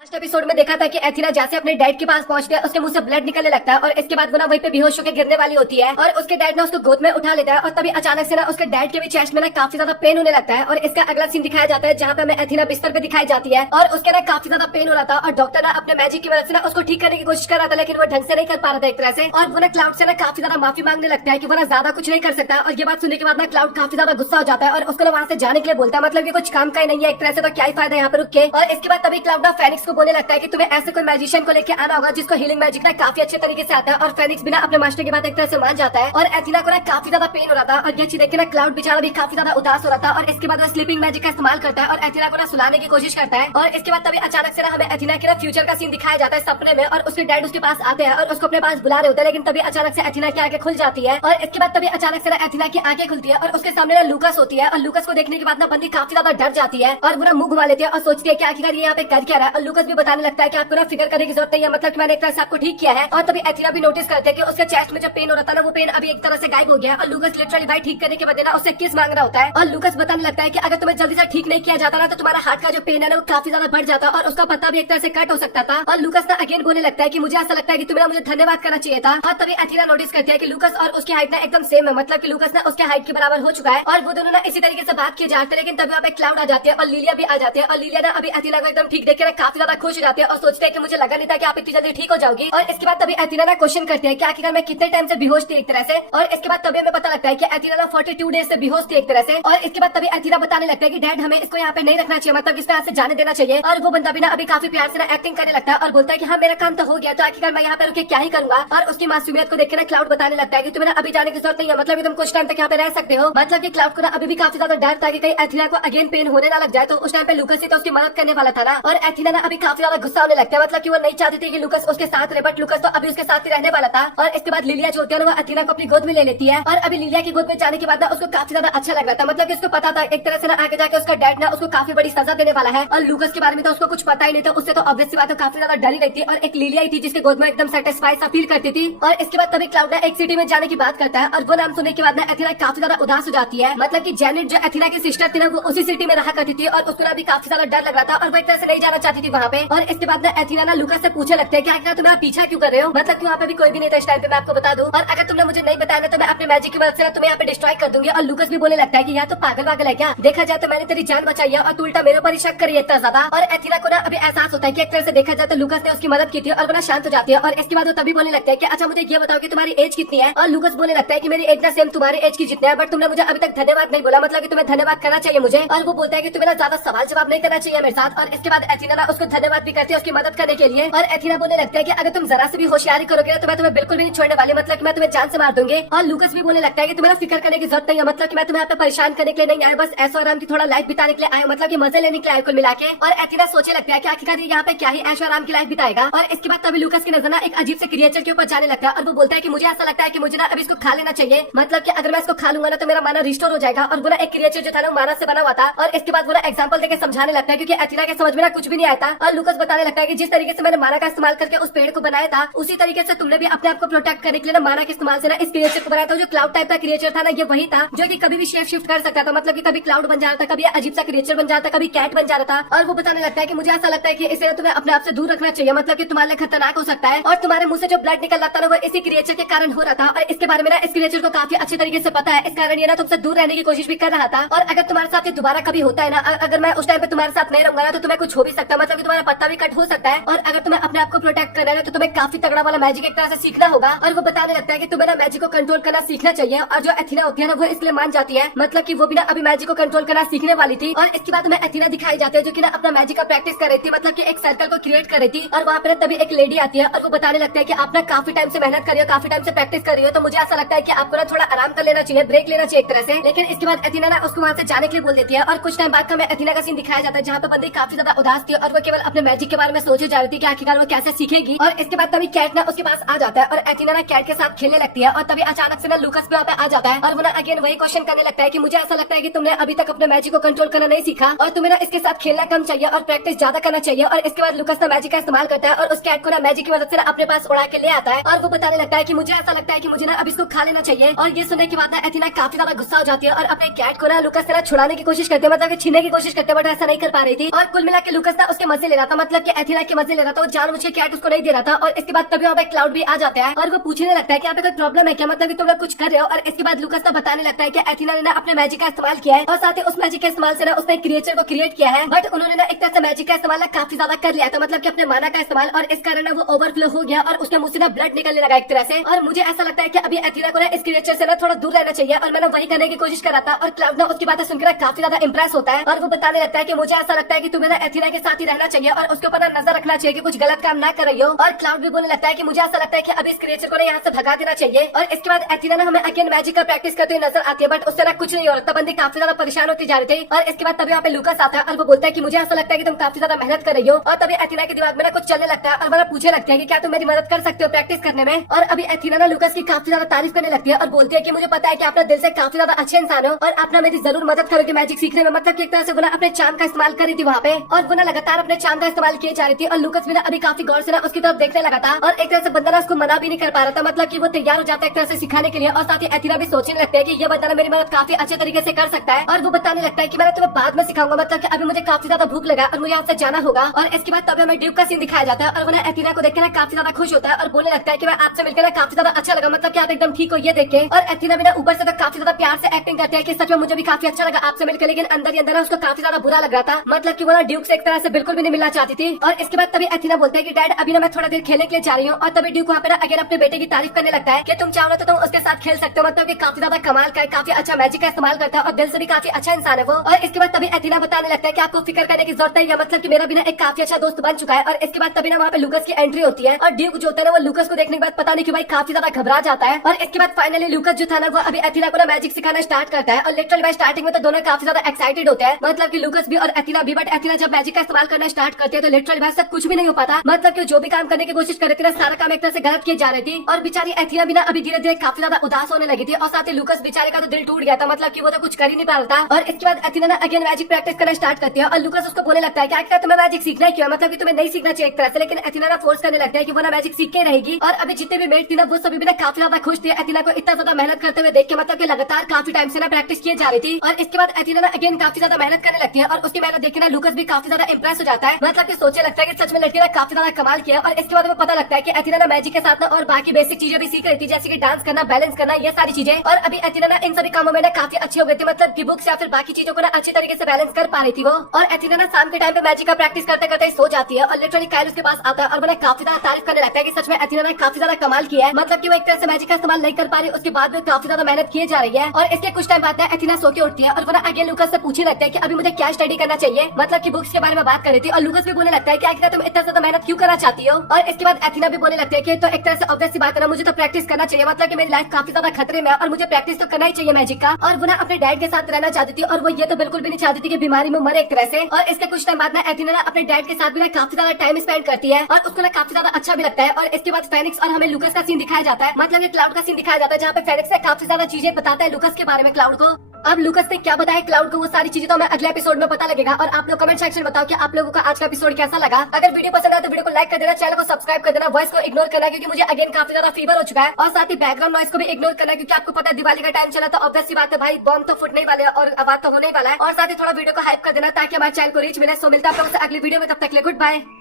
Last episode में देखा था कि एथिना जैसे अपने डैड के पास पहुंचती है उसके मुंह से ब्लड निकलने लगता है और इसके बाद वो ना वहीं पे बेहोश होकर गिरने वाली होती है और उसके डैड ना उसको गोद में उठा लेता है और तभी अचानक से ना उसके डैड के भी चेस्ट में ना काफी ज्यादा पेन होने लगता है और इसका अगला सीन दिखाया जाता है जहाँ पे हमें एथिना बिस्तर पे दिखाई जाती है और उसके ना काफी ज्यादा पेन हो रहा था और डॉक्टर ना अपने मैजिक की मदद से ना उसको ठीक करने की कोशिश कर रहा था लेकिन वो ढंग से नहीं कर पा रहा था एक तरह से और वो ना क्लाउड से ना काफी ज्यादा माफी मांगने लगता है कि वो ना ज्यादा कुछ नहीं कर सकता और ये बात सुनने के बाद ना क्लाउड काफी ज्यादा गुस्सा हो जाता है और उसको ना वहाँ से जाने के लिए बोलता है मतलब कि कुछ काम का ही नहीं है एक तरह से तो क्या ही फायदा यहाँ पर रुक के और इसके बाद तभी क्लाउड ना फेनिक्स को बोलने लगता है कि तुम्हें ऐसे कोई मैजिशियन को लेकर आना होगा जिसको हीलिंग मैजिक ना काफी अच्छे तरीके से आता है और फेनिक्स बिना अपने मास्टर की बात एक तरह से मान जाता है और एथिना को ना काफी ज्यादा पेन हो रहा था और ये चीज देख के ना क्लाउड बेचारा भी काफी ज्यादा उदास हो रहा था और इसके बाद वो स्लीपिंग मैजिक का इस्तेमाल करता है और एथिना को ना सुलाने की कोशिश करता है और इसके बाद तभी अचानक से ना हमें एथिना के ना फ्यूचर का सीन दिखाया जाता है सपने में और उसके डैड उसके पास आते हैं और उसको अपने पास बुला रहे होते हैं लेकिन तभी अचानक से एथिना की आंखें खुल जाती है और इसके बाद तभी अचानक से ना एथिना की आंखें खुलती है और उसके सामने ना लूकस होती है और लूकस को देखने के बाद ना बंदी काफी ज्यादा डर जाती है और वो ना मुंह घुमा लेती है और सोचती है कि आखिरकार ये यहाँ पे कर क्या रहा है और लूकस भी बताने लगता है कि आपको ना फिक्र करने की जरूरत नहीं है मतलब कि मैंने एक तरह से आपको ठीक किया है और तभी एथिना भी नोटिस करते हैं कि उसके चेस्ट में जब पेन हो रहा था ना वो पेन अभी एक तरह से गायब हो गया और लूकस लिटरली भाई ठीक करने के बदले ना उससे किस मांग रहा होता है और लूकस बताने लगता है कि अगर तुम्हें जल्दी से ठीक नहीं किया जाता ना तो तुम्हारा हार्ट का जो पेन है ना वो काफी ज्यादा बढ़ जाता और उसका पत्ता भी एक तरह से कट हो सकता था और लूकस ना अगेन बोलने लगता है कि मुझे ऐसा लगता है कि तुम्हें मुझे धन्यवाद करना चाहिए था और तभी एथिना नोटिस करती है कि लूकस और उसकी हाइट ना एकदम सेम है मतलब कि लूकस ना उसके हाइट के बराबर हो चुका है और वो दोनों ना इसी तरीके से बात किए जाते हैं लेकिन तभी वहाँ पे क्लाउड आ जाती है और लिलिया भी आ जाती है और लिलिया ना अभी एथिना को एकदम ठीक देख के काफी ज्यादा खुश हो जाती है और सोचते हैं कि मुझे लगा नहीं था कि आप इतनी जल्दी ठीक हो जाओगी और इसके बाद तभी एथिना ना क्वेश्चन करते हैं कि आखिरकार मैं कितने टाइम से बेहोश थी एक तरह से और इसके बाद तभी हमें पता लगता है कि एथिना ना 42 डेज से बेहोश थी एक तरह से और इसके बाद तभी एथिना बताने लगता है कि डैड हमें इसको यहाँ पे नहीं रखना चाहिए मतलब इसको यहाँ से जाने देना चाहिए और वो बंदा भी ना अभी काफी प्यार से ना एक्टिंग करने लगता है और बोलता है कि हाँ मेरा काम तो हो गया तो आखिरकार मैं यहाँ पे रुके क्या ही करूंगा और उसकी मासूमियत को देख ना क्लाउड बताने लगता है कि तुम्हें अभी जाने की जरूरत नहीं है मतलब कि तुम कुछ टाइम तक यहाँ पे रह सकते हो मतलब कि क्लाउड को ना अभी भी काफी ज्यादा डर था कि कहीं एथिना को अगेन पेन होने ना लग जाए तो उस टाइम पे लूकस ही तो उसकी मदद करने वाला था ना और एथिना ना अभी काफी ज्यादा गुस्सा होने लगता है मतलब कि वो नहीं चाहती थी कि लूकस उसके साथ रहे बट लूकस तो अभी उसके साथ ही रहने वाला था और इसके बाद लिलिया जो होती है वो एथिना को अपनी गोद में ले लेती है और अभी लिलिया की गोद में जाने के बाद ना उसको काफी ज्यादा अच्छा लग रहा था मतलब कि उसको पता था एक तरह से ना आगे जाके उसका डैड ना उसको काफी बड़ी सजा देने वाला है और लूकस के बारे में तो उसको कुछ पता ही नहीं था उससे तो ऑब्वियस सी बात है काफी ज्यादा डरी रही थी और एक लिलिया ही थी जिसके गोद में एकदम सेटिस्फाई सा फील करती थी और इसके बाद तभी क्लाउड ना एक सिटी में जाने की बात करता है और वो नाम सुनने के बाद ना एथिना काफी ज्यादा उदास हो जाती है मतलब कि जेनेट जो एथिना की सिस्टर थी ना वो उसी सिटी में रहा करती थी और उसको भी काफी ज्यादा डर लग रहा था और वो एक तरह से नहीं जाना चाहती थी वहाँ पे और इसके बाद ना एथिना ना लूकस से पूछने लगते हैं कि आखिर तुम मेरा पीछा क्यों कर रहे हो मतलब कि वहाँ पे भी कोई भी नहीं था इस टाइम पे मैं आपको बता दूं और अगर तुमने मुझे नहीं बताया ना तो मैं अपने मैजिक की मदद से तुम्हें यहाँ पे डिस्ट्रॉय कर दूंगी और लूकस भी बोलने लगता है कि यहाँ तो पागल वागल है क्या देखा जाए तो मैंने तेरी जान बचाई है और तू उल्टा मेरे ऊपर ही शक करी है इतना ज्यादा और एथिना को ना अभी एहसास होता है कि एक तरह से देखा जाए तो लूकस ने उसकी मदद की थी और वो ना शांत हो जाती है और इसके बाद वो तभी बोलने लगता है कि अच्छा मुझे ये बताओ कि तुम्हारी एज कितनी है और लूकस बोलने लगता है कि मेरी एज ना सेम तुम्हारी एज की जितनी है बट तुमने मुझे अभी तक धन्यवाद नहीं बोला मतलब कि तुम्हें धन्यवाद करना चाहिए मुझे और वो बोलता है कि तुम्हें ना ज्यादा सवाल जवाब नहीं करना चाहिए मेरे साथ और इसके बाद एथिना ना उसको धन्यवाद भी करती है उसकी मदद करने के लिए और एथिना बोलने लगता है कि अगर तुम जरा से भी होशियारी करोगे तो मैं तुम्हें बिल्कुल भी नहीं छोड़ने वाली मतलब कि मैं तुम्हें जान से मार दूंगी और लूकस भी बोलने लगता है कि तुम्हें फिक्र करने की जरूरत नहीं है मतलब कि मैं तुम्हें यहाँ पे परेशान करने के लिए नहीं आया बस ऐसा आराम की थोड़ा लाइफ बिताने के लिए आया मतलब कि मजे लेने के लिए आया कुल मिला के और एथिना सोचे लगता है कि आखिरकार यहाँ पे क्या ही ऐशो आराम की लाइफ बिताएगा और इसके बाद तभी लूकस की नजर ना एक अजीब से क्रिएचर के ऊपर जाने लगता है और वो बोलता है कि मुझे ऐसा लगता है कि मुझे ना अभी इसको खा लेना चाहिए मतलब कि अगर मैं इसको खा लूंगा ना तो मेरा माना रिस्टोर हो जाएगा और वो ना एक क्रिएचर जो था ना मानस से बना हुआ था और इसके बाद वो ना एग्जाम्पल देकर समझाने लगता है क्योंकि एथिना के समझ में ना कुछ भी नहीं आता और लूकस बताने लगता है कि जिस तरीके से मैंने माना का इस्तेमाल करके उस पेड़ को बनाया था उसी तरीके से तुमने भी अपने आप को प्रोटेक्ट करने के लिए ना माना के इस्तेमाल से ना इस क्रिएचर को बनाया था जो क्लाउड टाइप का क्रिएचर था ना ये वही था जो कि कभी भी शेप शिफ्ट कर सकता था मतलब कि कभी क्लाउड बन जा रहा था कभी अजीब सा क्रिएचर बन जाता था कभी कैट बन जा रहा था और वो बताने लगता है कि मुझे ऐसा लगता है कि इसे तुम्हें अपने आप से दूर रखना चाहिए मतलब कि तुम्हारे लिए खतरनाक हो सकता है और तुम्हारे मुंह से जो ब्लड निकल रहा था ना वो इसी क्रिएचर के कारण हो रहा था और इसके बारे में ना इस क्रिएचर को काफी अच्छे तरीके से पता है इस कारण ये ना तुमसे दूर रहने की कोशिश भी कर रहा था और अगर तुम्हारे साथ ये दोबारा कभी होता है ना अगर मैं उस टाइम पे तुम्हारे साथ नहीं रहूंगा ना तो तुम्हें कुछ हो भी सकता है मतलब कि तुम्हारा पत्ता भी कट हो सकता है और अगर तुम्हें अपने आप को प्रोटेक्ट करना है तो तुम्हें काफी तगड़ा वाला मैजिक एक तरह से सीखना होगा और वो बताने लगता है कि तुम्हें ना मैजिक को कंट्रोल करना सीखना चाहिए और जो एथिना होती है ना वो इसलिए मान जाती है मतलब कि वो भी ना अभी मैजिक को कंट्रोल करना सीखने वाली थी और इसके बाद हमें एथिना दिखाई जाती है जो कि ना अपना मैजिक का प्रैक्टिस कर रही थी मतलब कि एक सर्कल को क्रिएट कर रही थी और वहाँ पे तभी एक लेडी आती है और वो बताने लगता है कि आप ना काफी टाइम से मेहनत कर रही हो काफी टाइम से प्रैक्टिस कर रही हो तो मुझे ऐसा लगता है कि आपको ना थोड़ा आराम कर लेना चाहिए ब्रेक लेना चाहिए एक तरह से लेकिन इसके बाद एथिना ना उसको वहाँ से जाने के लिए बोल देती है और कुछ टाइम बाद हमें एथिना का सीन दिखाया जाता है जहाँ पे बंदी काफी ज्यादा उदास थी और वो केवल अपने मैजिक के बारे में सोचे जा रही थी कि आखिरकार वो कैसे सीखेगी और इसके बाद तभी कैट ना उसके पास आ जाता है और एथिना ना कैट के साथ खेलने लगती है और तभी अचानक से ना लूकस भी वहाँ पे आ जाता है और वो ना अगेन वही क्वेश्चन करने लगता है कि मुझे ऐसा लगता है कि तुमने अभी तक अपने मैजिक को कंट्रोल करना नहीं सीखा और तुम्हें ना इसके साथ खेलना कम चाहिए और प्रैक्टिस ज्यादा करना चाहिए और इसके बाद लूकस ना मैजिक का इस्तेमाल करता है और उस कैट को ना मैजिक की मदद से ना अपने पास उड़ा के ले आता है और वो बताने लगता है कि मुझे ऐसा लगता है कि मुझे ना अब इसको खा लेना चाहिए और ये सुनने के बाद ना एथिना काफी ज्यादा गुस्सा हो जाती है और अपने कैट को ना लूकस से ना छुड़ाने की कोशिश करते हैं मतलब छीनने की कोशिश करते हैं बट ऐसा नहीं कर पा रही थी और कुल मिला के लूकस ना उसके मजे ले रहा था, मतलब कि एथेना के मजे ले रहा था, वो जानबूझ के कैट उसको नहीं दे रहा था। और इसके बाद तभी वहाँ पे क्लाउड भी आ जाता है और वो पूछने लगता है कि यहाँ पे कोई प्रॉब्लम है क्या, मतलब कि तुम लोग कुछ कर रहे हो। और इसके बाद लूकस तो बताने लगता है कि एथेना ने ना अपने मैजिक का इस्तेमाल किया है और साथ ही उस मैजिक के इस्तेमाल से ना उसने क्रिएचर को क्रिएट किया है, बट उन्होंने ना एक तरह से मैजिक का इस्तेमाल काफी ज्यादा कर लिया था, मतलब कि अपने माना का इस्तेमाल, और इस कारण वो ओवरफ्लो हो गया और उसके मुंह से ना ब्लड निकलने लगा एक तरह से। और मुझे ऐसा लगता है कि अभी एथेना को ना इस क्रिएचर से ना थोड़ा दूर रहना चाहिए और मैंने वही करने की कोशिश कर रहा था। और क्लाउड ना उसकी बातें सुनकर काफी ज्यादा इंप्रेस होता है और वो बताने लगता है कि मुझे ऐसा लगता है कि तुम्हें ना एथेना के साथ ही रहना चाहिए और उसके ऊपर नजर रखना चाहिए कि कुछ गलत काम ना कर रही हो। और क्लाउड भी बोलने लगता है कि मुझे ऐसा लगता है कि अभी इस क्रिएचर को ना यहाँ से भगा देना चाहिए। और इसके बाद एथेना ना हमें अगेन मैजिक का प्रैक्टिस करते हुए नजर आती है, बट उससे ना कुछ नहीं हो रहा, बंदी काफी ज्यादा परेशान होती जा रही थी। और इसके बाद तभी यहाँ पे लूकस आता है और वो बोलता है कि मुझे ऐसा लगता है कि तुम काफी ज्यादा मेहनत कर रही हो। और तभी एथेना के दिमाग में ना कुछ चलने लगता है और वो पूछने लगता है कि क्या तुम मेरी मदद कर सकते हो प्रैक्टिस करने में। और अभी एथेना ना लूकस की काफी ज्यादा तारीफ करने लगती है और बोलती है कि मुझे पता है कि आप ना दिल से काफी ज्यादा अच्छे इंसान हो और आप ना मेरी जरूर मदद करोगे मैजिक सीखने में, मतलब कि एक तरह से वो ना अपने चार्म का इस्तेमाल कर रही थी वहाँ पे और वो ना लगातार अपने चार्म का इस्तेमाल किए जा रही थी। और लूकस भी ना अभी काफी गौर से ना उसकी तरफ देखने लगा था और एक तरह से बंदा ना उसको मना भी नहीं कर पा रहा था, मतलब कि वो तैयार हो जाता है एक तरह से सिखाने के लिए। और साथ ही एथेना भी सोचने लगती है कि ये बंदा ना मेरी मदद काफी अच्छे तरीके से कर सकता है और वो बताने लगता है कि मैंने तुम्हें बाद में सिखाऊंगा, मतलब कि अभी मुझे काफी ज्यादा भूख लगा और मुझे आपसे जाना होगा। और इसके बाद तभी हमें ड्यूक का सीन दिखाया जाता है और वो ना एथेना को देखकर ना काफी ज्यादा खुश होता है और बोलने लगता है कि मैं आपसे मिलकर ना काफी ज्यादा अच्छा लगा, मतलब कि आप एकदम ठीक हो ये देख के। और एथेना भी ना ऊपर से तो काफी ज्यादा प्यार से एक्टिंग करते हैं कि सच में मुझे भी काफी अच्छा लगा आपसे मिलकर, लेकिन अंदर ही अंदर ना उसको काफी ज्यादा बुरा लग रहा था, मतलब कि वो ना ड्यूक से एक तरह से बिल्कुल भी नहीं मिलना चाहती थी। और इसके बाद तभी एथेना बोलते हैं कि डैड अभी ना मैं थोड़ा देर खेलने के लिए जा रही हूँ। और तभी ड्यूक वहाँ पे ना अगेन अपने बेटे की तारीफ करने लगता है कि तुम चाहो तो तुम उसके साथ खेल सकते हो, मतलब कि काफी ज्यादा कमाल का है, काफी अच्छा मैजिक का इस्तेमाल करता है और दिल से भी काफी अच्छा इंसान है वो। और इसके बाद तभी एथेना बताने लगता है कि आपको फिक्र करने की जरूरत है, मतलब कि मेरा भी ना एक काफी अच्छा दोस्त बन चुका है। और इसके बाद तभी ना वहाँ पे लूकस की एंट्री होती है और ड्यूक जो होता है ना वो लूकस को देखने के बाद पता नहीं क्यों भाई काफी ज्यादा घबरा जाता है। और इसके बाद फाइनली लूकस जो था ना वो अभी एथेना को ना मैजिक सिखाना स्टार्ट करता है और लिटरली भाई स्टार्टिंग में तो दोनों काफी ज्यादा एक्साइटेड होते हैं, मतलब कि लूकस भी और एथेना भी। बट एथेना जब मैजिक का इस्तेमाल करना स्टार्ट करती है तो लिटरली भाई सब कुछ भी नहीं हो पाता, मतलब कि जो भी काम करने की कोशिश कर रही थी ना सारा काम एक तरह से गलत किए जा रही थी। और बेचारी एथेना भी ना अभी धीरे धीरे काफी ज्यादा उदास होने लगी थी और साथ ही लूकस बेचारे का तो दिल टूट गया था, मतलब कि वो तो कुछ कर ही नहीं पा रहा था। और इसके बाद एथेना ना अगेन मैजिक प्रैक्टिस करना स्टार्ट करती है और लूकस उसको बोलने लगता है कि आखिर तुम्हें मैजिक सीखना है क्यों, मतलब कि तुम्हें नहीं सीखना चाहिए एक तरह से। लेकिन एथेना ना फोर्स करने लगता है कि वो ना मैजिक सीख के रहेगी। और अभी जितने भी मेट थी ना वो सभी भी ना काफी ज्यादा खुश थे एथेना को इतना ज्यादा मेहनत करते हुए देख के, मतलब कि लगातार काफी टाइम से ना प्रैक्टिस किए जा रही थी। और इसके बाद एथेना ना अगेन काफी ज्यादा मेहनत करने लगती है और उसकी मेहनत देख के ना लूकस भी काफी ज्यादा इंप्रेस हो जाता है, मतलब कि सोचने लगता है कि सच में लड़की ने काफी ज्यादा कमाल किया। और इसके बाद हमें पता लगता है कि एथेना ना मैजिक के साथ ना और बाकी बेसिक चीजें भी सीख रही थी, जैसे कि डांस करना, बैलेंस करना, ये सारी चीजें। और अभी एथेना ना इन सभी कामों में ना काफी अच्छी हो गई थी, मतलब की बुक्स या फिर बाकी चीजों को ना अच्छी तरीके से बैलेंस कर पा रही थी वो। और एथेना ना शाम के टाइम पे मैजिक का प्रैक्टिस करते करते सो जाती है और लिटरली काइल उसके पास आता है और वो काफी ज्यादा तारीफ करने लगता है कि सच में एथेना ने काफी ज्यादा कमाल किया है, मतलब कि वो एक तरह से मैजिक का इस्तेमाल नहीं कर पा रही, उसके बाद में काफी ज्यादा मेहनत की जा रही है। और इसके कुछ टाइम बाद एथेना सो के उठती है और वो अगेन लूकस से पूछने लगता है कि अभी मुझे क्या स्टडी करना चाहिए, मतलब कि बुक्स के बारे में बात कर रही थी। और लूकस भी बोलने लगता है कि आखिर तुम इतना ज्यादा मेहनत क्यों करना चाहती हो। और इसके बाद एथेना भी बोलने लगती है कि तो एक तरह से ऑब्वियस सी बात है ना, मुझे तो प्रैक्टिस करना चाहिए, मतलब कि मेरी लाइफ काफी ज्यादा खतरे में है और मुझे प्रैक्टिस तो करना ही चाहिए मैजिक का। और वो ना अपने डैड के साथ रहना चाहती थी और वो ये तो बिल्कुल भी नहीं चाहती थी कि बीमारी में मरे एक तरह से। और इसके कुछ टाइम बाद ना एथेना ना अपने डैड के साथ भी ना काफी ज्यादा टाइम स्पेंड करती है और उसको ना काफी ज्यादा अच्छा भी लगता है। और इसके बाद फेनिक्स और हमें लूकस का सीन दिखाया जाता है, मतलब ये क्लाउड का सीन दिखाया जाता है, जहाँ पे फेनिक्स ने काफी ज्यादा चीजें बताता है लूकस के बारे में क्लाउड को। अब लूकस ने क्या बताया क्लाउड को वो सारी चीजें तो हमें अगले एपिसोड में पता लगेगा। और आप लोग कमेंट सेक्शन में बताओ कि आप लोगों का आज का एपिसोड कैसा लगा। अगर वीडियो पसंद आए तो वीडियो को लाइक कर देना, चैनल को सब्सक्राइब कर देना, वॉइस को इग्नोर करना क्योंकि मुझे अगेन काफी ज्यादा फीवर हो चुका है। और साथ ही बैकग्राउंड नॉइस को भी इग्नोर करना क्योंकि आपको पता है दिवाली का टाइम चला तो ऑब्वियस सी बात है भाई बॉम्ब तो फुटने वाले और आवाज तो होने वाला है। और साथ ही थोड़ा वीडियो को हाइप कर देना ताकि हमारे चैनल को रीच मिले। सो मिलता है आप लोगों से अगली वीडियो में, तब तक के लिए गुड बाय।